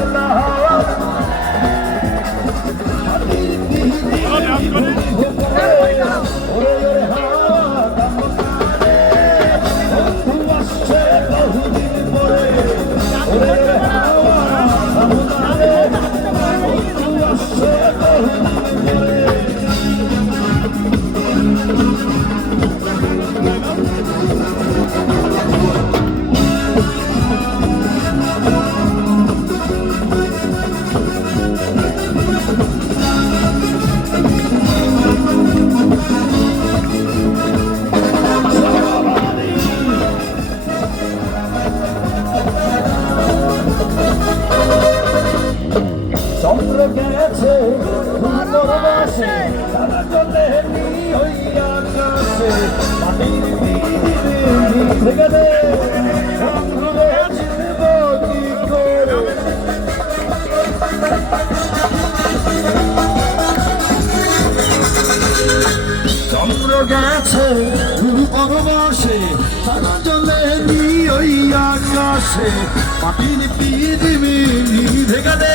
Allah গেছে পরবাসে তারা চলে ওই আকাশে মাটির পৃথিবী থেকে দে। বন্ধুরে চিনব কি করে? চন্দ্র গেছে পরবাসে তারা চলে ওই আকাশে মাটির পৃথিবী নিভে গেলে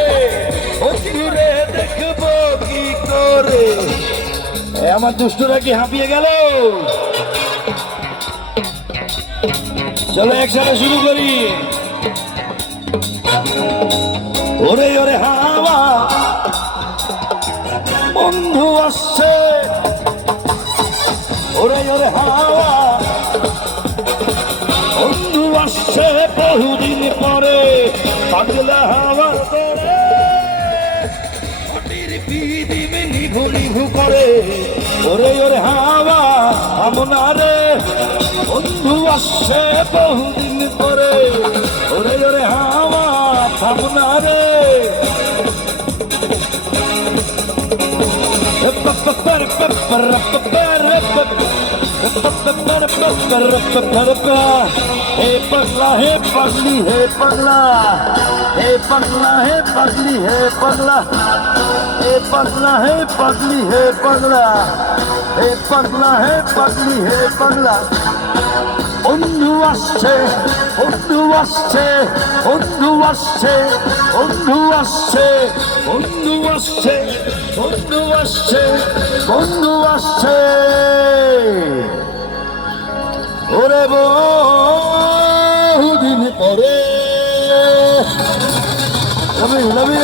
আমার দুষ্টরা কি হাঁপিয়ে গেল? চলো একসাথে শুরু করি। ওরে ওরে হাওয়া বন্ধু আসছে। ওরে ওরে হাওয়া বন্ধু আসছে বহুদিন পরে। পাগলা হাওয়া পৃথিবী নিভু নিভু করে। ওরে ওরে হাওয়া আমনা রে বন্ধু আসছে বহুদিন পরে ওরে ওরে হাওয়া থামনা রে हे पगला हे पगली हे पगला हे पगला हे पगली हे पगला हे पगला हे पगली हे पगला हे पगला हे पगली हे पगला বন্ধু আসছে বন্ধু আসছে বন্ধু আসছে বন্ধু আসছে বন্ধু আসছে বন্ধু আসছে বন্ধু আসছে ওরে বহুদিন পরে। লবি